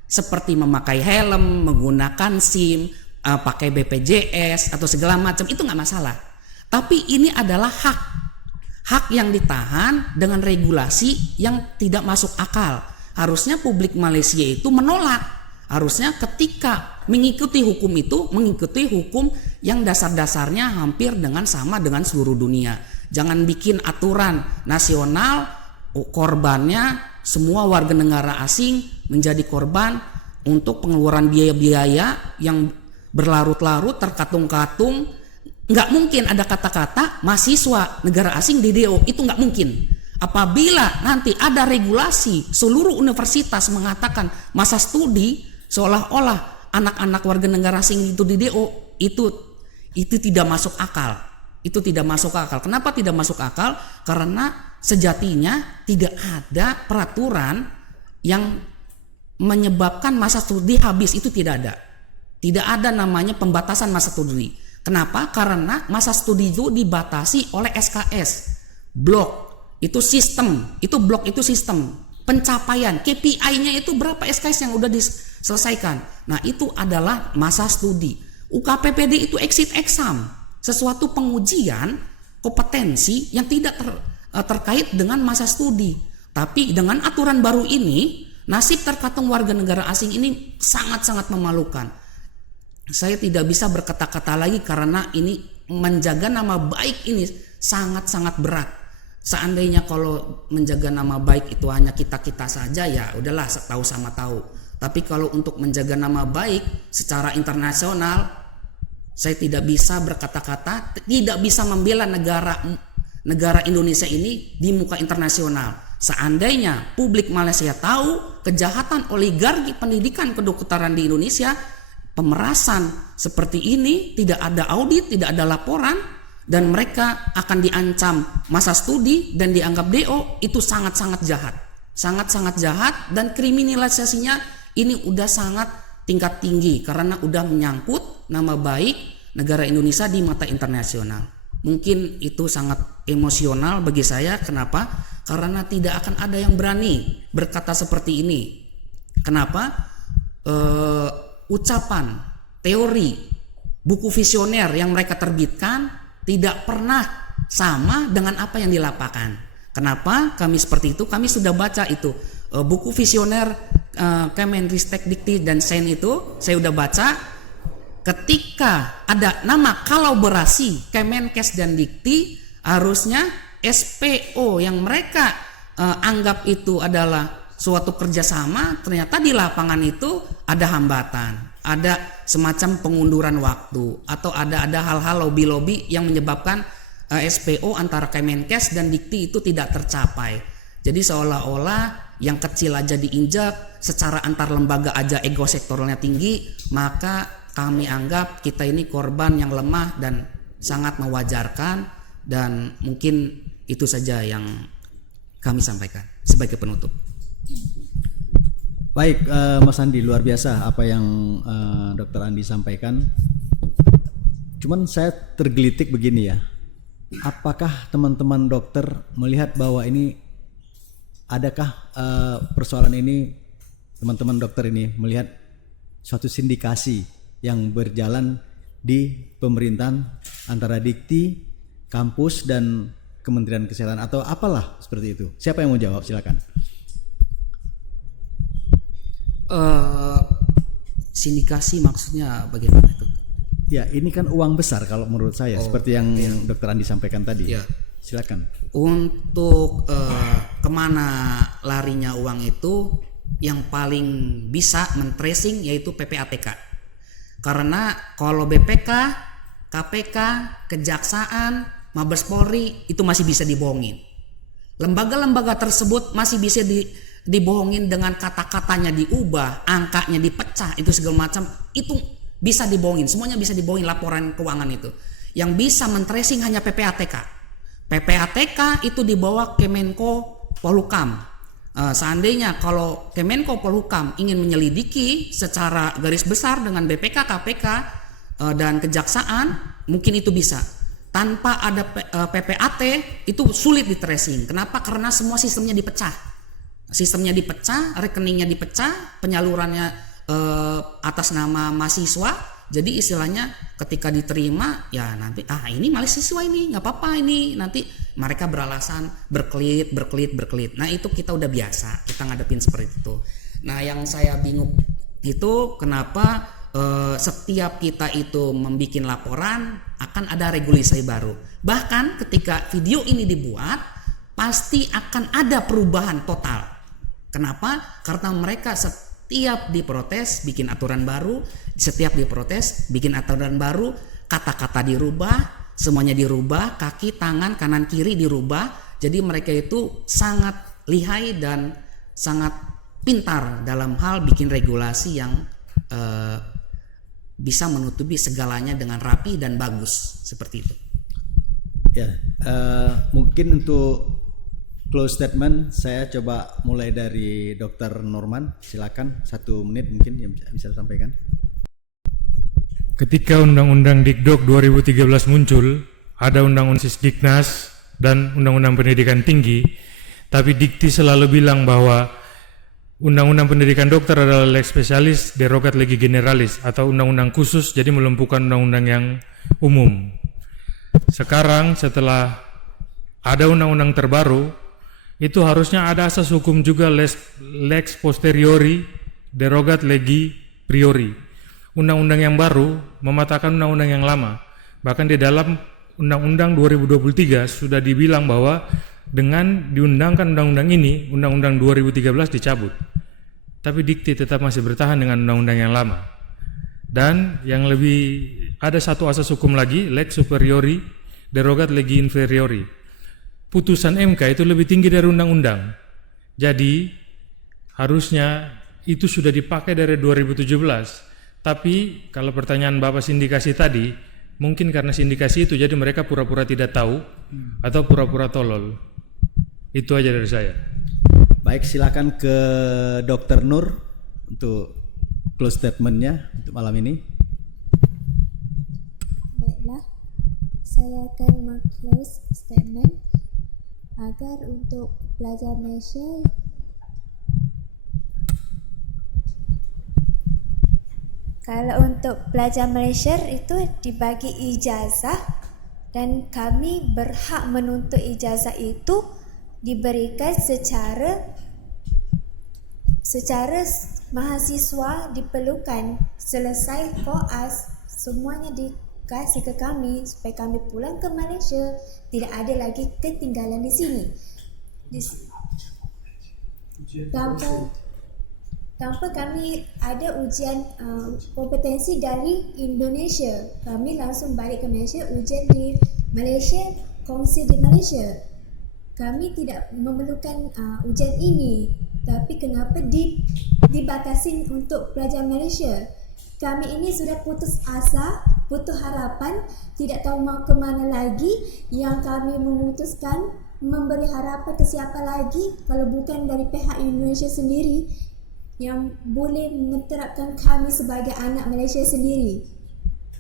seperti memakai helm, menggunakan SIM, pakai BPJS atau segala macam, itu nggak masalah. Tapi ini adalah hak yang ditahan dengan regulasi yang tidak masuk akal. Harusnya publik Malaysia itu menolak. Harusnya ketika mengikuti hukum itu, mengikuti hukum yang dasar-dasarnya hampir sama dengan seluruh dunia. Jangan bikin aturan nasional, korbannya semua warga negara asing menjadi korban untuk pengeluaran biaya-biaya yang berlarut-larut, terkatung-katung. Nggak mungkin ada kata-kata mahasiswa negara asing di DO, itu nggak mungkin. Apabila nanti ada regulasi seluruh universitas mengatakan masa studi seolah-olah anak-anak warga negara asing itu di DO, itu tidak masuk akal. Itu tidak masuk akal. Kenapa tidak masuk akal? Karena sejatinya tidak ada peraturan yang menyebabkan masa studi habis, itu tidak ada. Tidak ada namanya pembatasan masa studi. Kenapa? Karena masa studi itu dibatasi oleh SKS. Blok itu sistem, itu blok itu sistem. Pencapaian KPI-nya itu berapa SKS yang udah diselesaikan. Nah, itu adalah masa studi. UKPPD itu exit exam, sesuatu pengujian kompetensi yang tidak terkait dengan masa studi. Tapi dengan aturan baru ini, nasib terkatung warga negara asing ini sangat-sangat memalukan. Saya tidak bisa berkata-kata lagi karena ini menjaga nama baik ini sangat-sangat berat. Seandainya kalau menjaga nama baik itu hanya kita-kita saja, ya udahlah tahu sama tahu. Tapi kalau untuk menjaga nama baik secara internasional, saya tidak bisa berkata-kata, tidak bisa membela negara Indonesia ini di muka internasional. Seandainya publik Malaysia tahu kejahatan oligarki pendidikan kedokteran di Indonesia, pemerasan seperti ini, tidak ada audit, tidak ada laporan, dan mereka akan diancam masa studi dan dianggap DO, itu sangat-sangat jahat. Sangat-sangat jahat, dan kriminalisasinya ini udah sangat tingkat tinggi karena udah menyangkut nama baik negara Indonesia di mata internasional. Mungkin itu sangat emosional bagi saya. Kenapa? Karena tidak akan ada yang berani berkata seperti ini. Kenapa? Ucapan, teori, buku visioner yang mereka terbitkan tidak pernah sama dengan apa yang di lapangan. Kenapa kami seperti itu? Kami sudah baca itu buku visioner Kemenristek Dikti dan Sains itu, saya udah baca. ketika ada nama kolaborasi Kemenkes dan Dikti, harusnya SPO yang mereka anggap itu adalah suatu kerjasama, ternyata di lapangan itu ada hambatan, ada semacam pengunduran waktu, atau ada hal-hal lobby-lobby yang menyebabkan SPO antara Kemenkes dan Dikti itu tidak tercapai. Jadi seolah-olah yang kecil aja diinjak, secara antar lembaga aja ego sektoralnya tinggi, maka kami anggap kita ini korban yang lemah dan sangat mewajarkan, dan mungkin itu saja yang kami sampaikan sebagai penutup. Baik, Mas Andi, luar biasa apa yang Dr. Andi sampaikan. Cuman saya tergelitik begini ya, apakah teman-teman dokter melihat bahwa ini, adakah persoalan ini, teman-teman dokter ini melihat suatu sindikasi yang berjalan di pemerintahan antara Dikti, kampus, dan Kementerian Kesehatan, atau apalah seperti itu? Siapa yang mau jawab? Silakan. Sindikasi maksudnya bagaimana itu? Ya, ini kan uang besar kalau menurut saya, seperti yang Dr. Andi sampaikan tadi. Ya. Silakan. Untuk kemana larinya uang itu, yang paling bisa men-tracing yaitu PPATK. Karena kalau BPK, KPK, Kejaksaan, Mabes Polri itu masih bisa dibohongin. Lembaga-lembaga tersebut masih bisa dibohongin dengan kata-katanya diubah, angkanya dipecah, itu segala macam, itu bisa dibohongin. Semuanya bisa dibohongin laporan keuangan itu. Yang bisa men-tracing hanya PPATK. PPATK itu di bawah Kemenko Polhukam. Seandainya kalau Kemenko Polhukam ingin menyelidiki secara garis besar dengan BPK, KPK, dan Kejaksaan, mungkin itu bisa. Tanpa ada PPAT itu sulit di tracing. Kenapa? Karena semua sistemnya dipecah. Sistemnya dipecah, rekeningnya dipecah, penyalurannya atas nama mahasiswa. Jadi istilahnya ketika diterima, ya nanti ini mahasiswa ini nggak apa-apa, ini nanti mereka beralasan berkelit. Nah itu kita udah biasa, kita ngadepin seperti itu. Nah yang saya bingung itu kenapa setiap kita itu membuat laporan akan ada regulasi baru. Bahkan ketika video ini dibuat pasti akan ada perubahan total. Kenapa? Karena mereka setiap diprotes bikin aturan baru, setiap diprotes bikin aturan baru, kata-kata dirubah, semuanya dirubah, kaki, tangan, kanan, kiri dirubah. Jadi mereka itu sangat lihai dan sangat pintar dalam hal bikin regulasi yang bisa menutupi segalanya dengan rapi dan bagus, seperti itu. Ya, mungkin untuk close statement saya coba mulai dari Dr. Norman. Silakan 1 menit mungkin yang bisa disampaikan. Ketika Undang-Undang Dikdok 2013 muncul, ada Undang-Undang Sisdiknas dan Undang-Undang Pendidikan Tinggi, tapi Dikti selalu bilang bahwa Undang-Undang Pendidikan Dokter adalah lex spesialis derogat legi generalis atau undang-undang khusus, jadi melumpuhkan undang-undang yang umum. Sekarang setelah ada undang-undang terbaru, itu harusnya ada asas hukum juga lex posteriori derogat legi priori. Undang-undang yang baru mematahkan undang-undang yang lama. Bahkan di dalam Undang-Undang 2023 sudah dibilang bahwa dengan diundangkan undang-undang ini, Undang-Undang 2013 dicabut. Tapi Dikti tetap masih bertahan dengan undang-undang yang lama. Dan yang lebih, ada satu asas hukum lagi, lex superiori derogat legi inferiori. Putusan MK itu lebih tinggi dari undang-undang. Jadi harusnya itu sudah dipakai dari 2017. Tapi kalau pertanyaan Bapak sindikasi tadi, mungkin karena sindikasi itu jadi mereka pura-pura tidak tahu atau pura-pura tolol. Itu aja dari saya. Baik, silakan ke Dr. Nur untuk close statementnya untuk malam ini. Baiklah, saya akan meng-close statement agar untuk pelajar Malaysia itu dibagi ijazah dan kami berhak menuntut ijazah itu diberikan secara mahasiswa diperlukan selesai koas semuanya dikasih ke kami supaya kami pulang ke Malaysia, tidak ada lagi ketinggalan di sini. Tanpa kami ada ujian kompetensi dari Indonesia, kami langsung balik ke Malaysia, ujian di Malaysia, kongsi di Malaysia. Kami tidak memerlukan ujian ini, tapi kenapa dibatasin untuk pelajar Malaysia? Kami ini sudah putus asa, putus harapan, tidak tahu mau ke mana lagi. Yang kami memutuskan memberi harapan ke siapa lagi kalau bukan dari pihak Indonesia sendiri yang boleh menterapkan kami sebagai anak Malaysia sendiri.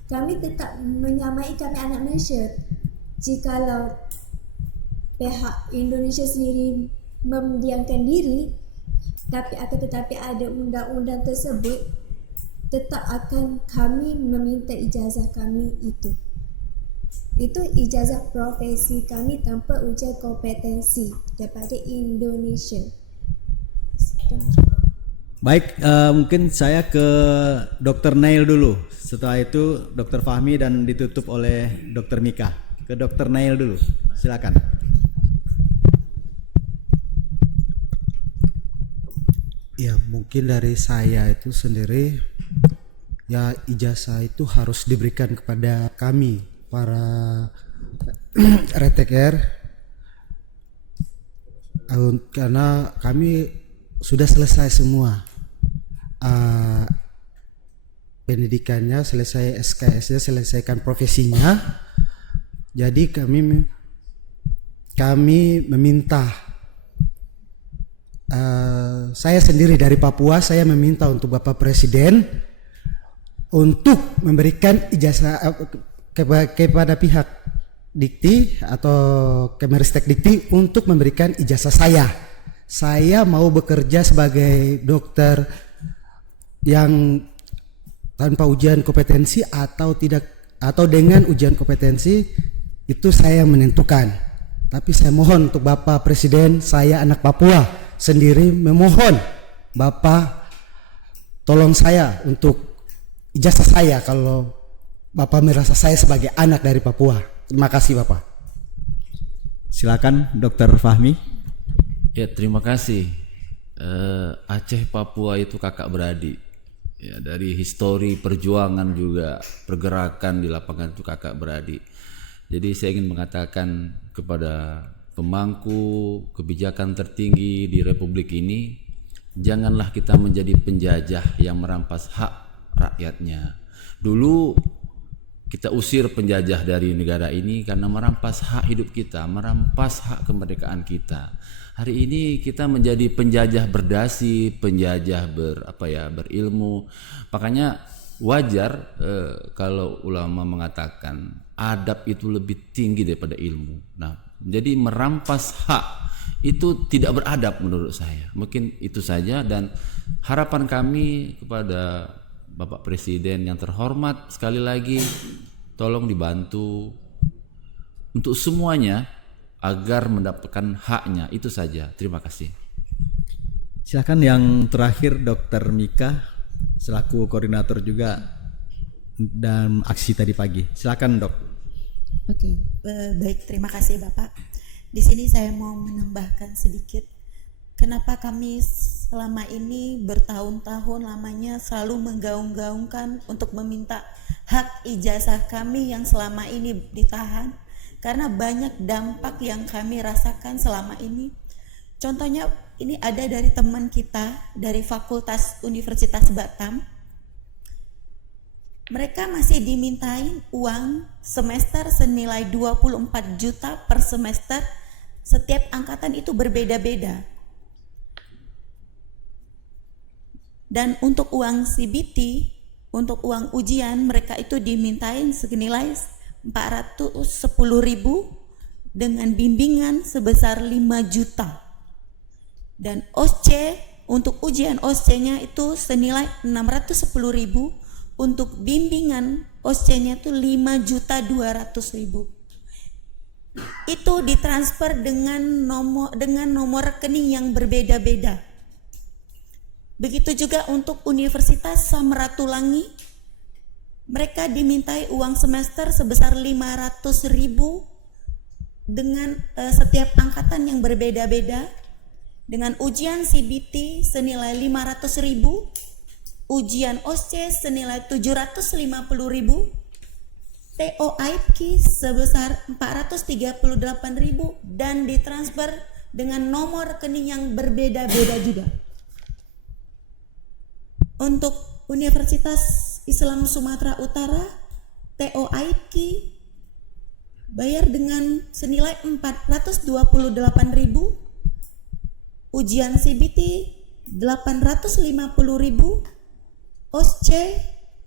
Kami tetap menyamai kami anak Malaysia. Jikalau pihak Indonesia sendiri mendiamkan diri, tetapi ada undang-undang tersebut, tetap akan kami meminta ijazah kami itu. Itu ijazah profesi kami tanpa ujian kompetensi daripada Indonesia. Baik, mungkin saya ke Dr. Nail dulu. Setelah itu Dr. Fahmi dan ditutup oleh Dr. Mika. Ke Dr. Nail dulu, silakan. Ya, mungkin dari saya itu sendiri, ya ijazah itu harus diberikan kepada kami para RTKR, karena kami sudah selesai semua pendidikannya, selesai SKS-nya, selesaikan profesinya. Jadi kami meminta, saya sendiri dari Papua, saya meminta untuk Bapak Presiden untuk memberikan ijazah kepada pihak Dikti atau Kemenristek Dikti untuk memberikan ijazah saya. Saya mau bekerja sebagai dokter yang tanpa ujian kompetensi atau tidak, atau dengan ujian kompetensi, itu saya menentukan. Tapi saya mohon untuk Bapak Presiden, saya anak Papua sendiri memohon Bapak tolong saya untuk ijazah saya kalau Bapak merasa saya sebagai anak dari Papua. Terima kasih Bapak. Silakan Dr. Fahmi. Ya, terima kasih. Aceh Papua itu kakak beradik. Ya, dari histori perjuangan juga pergerakan di lapangan itu kakak beradik. Jadi saya ingin mengatakan kepada pemangku kebijakan tertinggi di Republik ini, janganlah kita menjadi penjajah yang merampas hak rakyatnya. Dulu kita usir penjajah dari negara ini karena merampas hak hidup kita, merampas hak kemerdekaan kita. Hari ini kita menjadi penjajah berdasi, penjajah berilmu. Makanya wajar kalau ulama mengatakan adab itu lebih tinggi daripada ilmu. Nah, jadi merampas hak itu tidak beradab menurut saya. Mungkin itu saja, dan harapan kami kepada Bapak Presiden yang terhormat, sekali lagi tolong dibantu untuk semuanya agar mendapatkan haknya. Itu saja. Terima kasih. Silakan yang terakhir Dr. Mika selaku koordinator juga dan aksi tadi pagi. Silakan Dok. Oke, baik, terima kasih Bapak. Di sini saya mau menambahkan sedikit. Kenapa kami selama ini bertahun-tahun lamanya selalu menggaung-gaungkan untuk meminta hak ijazah kami yang selama ini ditahan? Karena banyak dampak yang kami rasakan selama ini. Contohnya ini ada dari teman kita dari Fakultas Universitas Batam. Mereka masih dimintain uang semester senilai 24 juta per semester. Setiap angkatan itu berbeda-beda. Dan untuk uang CBT, untuk uang ujian, mereka itu dimintain senilai 410.000 dengan bimbingan sebesar 5 juta. Dan OSCE, untuk ujian OSCE-nya itu senilai 610.000, untuk bimbingan OSCE-nya itu 5.200.000. Itu ditransfer dengan nomor rekening yang berbeda-beda. Begitu juga untuk Universitas Samratulangi mereka dimintai uang semester sebesar 500.000 dengan setiap angkatan yang berbeda-beda, dengan ujian CBT senilai 500.000, ujian OSCE senilai 750.000, TOIP sebesar 438.000 dan ditransfer dengan nomor rekening yang berbeda-beda juga. Untuk Universitas Islam Sumatera Utara, TOIP bayar dengan senilai 428.000, ujian CBT 850.000, OSCE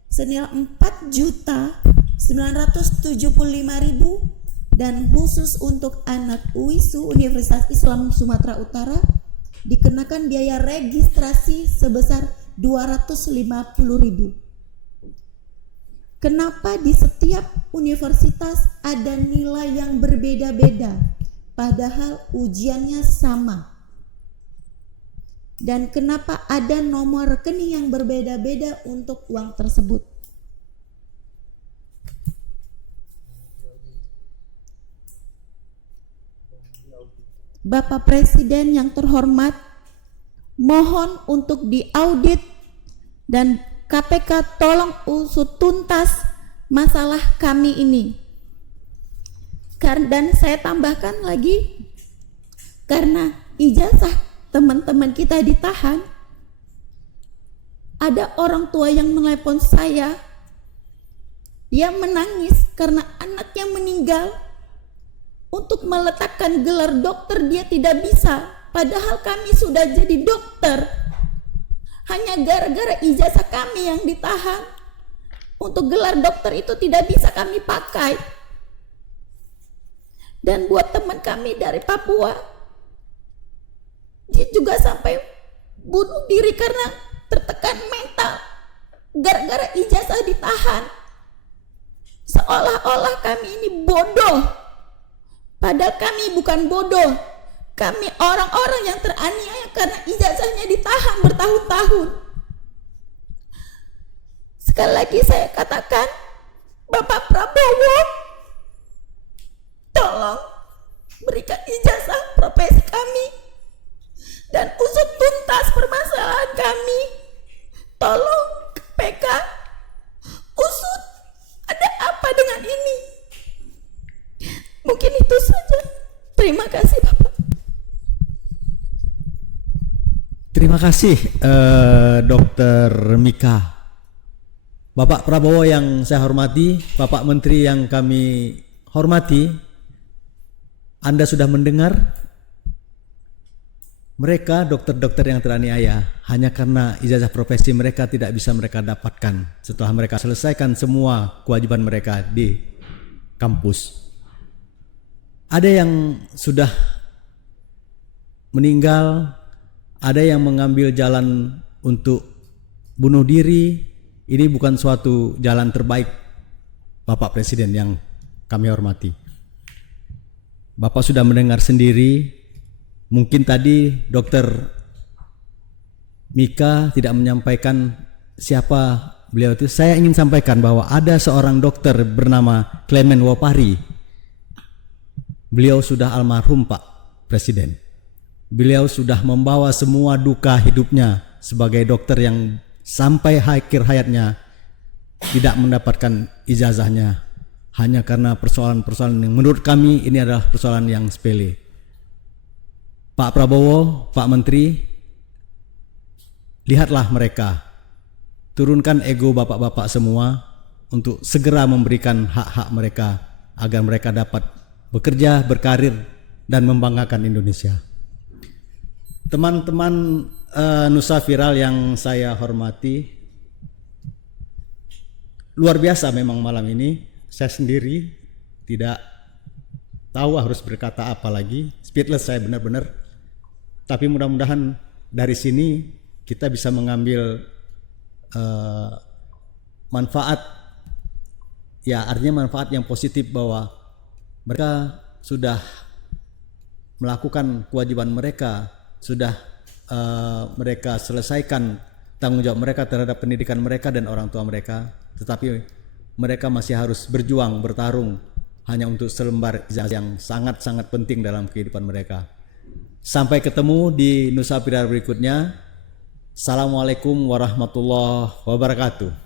senilai 4.975.000, dan khusus untuk anak UISU Universitas Islam Sumatera Utara dikenakan biaya registrasi sebesar 250.000. Kenapa di setiap universitas ada nilai yang berbeda-beda padahal ujiannya sama? Dan kenapa ada nomor rekening yang berbeda-beda untuk uang tersebut? Bapak Presiden yang terhormat, mohon untuk diaudit dan KPK tolong usut tuntas masalah kami ini. Dan saya tambahkan lagi, karena ijazah teman-teman kita ditahan, ada orang tua yang menelepon saya, dia menangis karena anaknya meninggal. Untuk meletakkan gelar dokter dia tidak bisa, padahal kami sudah jadi dokter. Hanya gara-gara ijazah kami yang ditahan, untuk gelar dokter itu tidak bisa kami pakai. Dan buat teman kami dari Papua, dia juga sampai bunuh diri karena tertekan mental gara-gara ijazah ditahan. Seolah-olah kami ini bodoh, padahal kami bukan bodoh. Kami orang-orang yang teraniaya karena ijazahnya ditahan bertahun-tahun. Sekali lagi saya katakan, Bapak Prabowo, tolong berikan ijazah profesi kami dan usut tuntas permasalahan kami. Tolong KPK usut, ada apa dengan ini? Mungkin itu saja. Terima kasih Bapak. Terima kasih Dr. Mika. Bapak Prabowo yang saya hormati, Bapak Menteri yang kami hormati, Anda sudah mendengar mereka dokter-dokter yang teraniaya hanya karena ijazah profesi mereka tidak bisa mereka dapatkan setelah mereka selesaikan semua kewajiban mereka di kampus. Ada yang sudah meninggal, ada yang mengambil jalan untuk bunuh diri. Ini bukan suatu jalan terbaik, Bapak Presiden yang kami hormati. Bapak sudah mendengar sendiri, mungkin tadi Dr. Mika tidak menyampaikan siapa beliau itu. Saya ingin sampaikan bahwa ada seorang dokter bernama Clement Wopari. Beliau sudah almarhum Pak Presiden. Beliau sudah membawa semua duka hidupnya sebagai dokter yang sampai akhir hayatnya tidak mendapatkan ijazahnya hanya karena persoalan-persoalan yang menurut kami ini adalah persoalan yang sepele. Pak Prabowo, Pak Menteri, lihatlah mereka, turunkan ego bapak-bapak semua untuk segera memberikan hak-hak mereka agar mereka dapat bekerja, berkarir, dan membanggakan Indonesia. Teman-teman Nusa Viral yang saya hormati, luar biasa memang malam ini. Saya sendiri tidak tahu harus berkata apa lagi, speechless saya benar-benar. Tapi mudah-mudahan dari sini kita bisa mengambil manfaat, ya artinya manfaat yang positif bahwa mereka sudah melakukan kewajiban mereka, sudah mereka selesaikan tanggung jawab mereka terhadap pendidikan mereka dan orang tua mereka, tetapi mereka masih harus berjuang, bertarung hanya untuk selembar ijazah yang sangat-sangat penting dalam kehidupan mereka. Sampai ketemu di Nusa Pirar berikutnya. Assalamualaikum warahmatullahi wabarakatuh.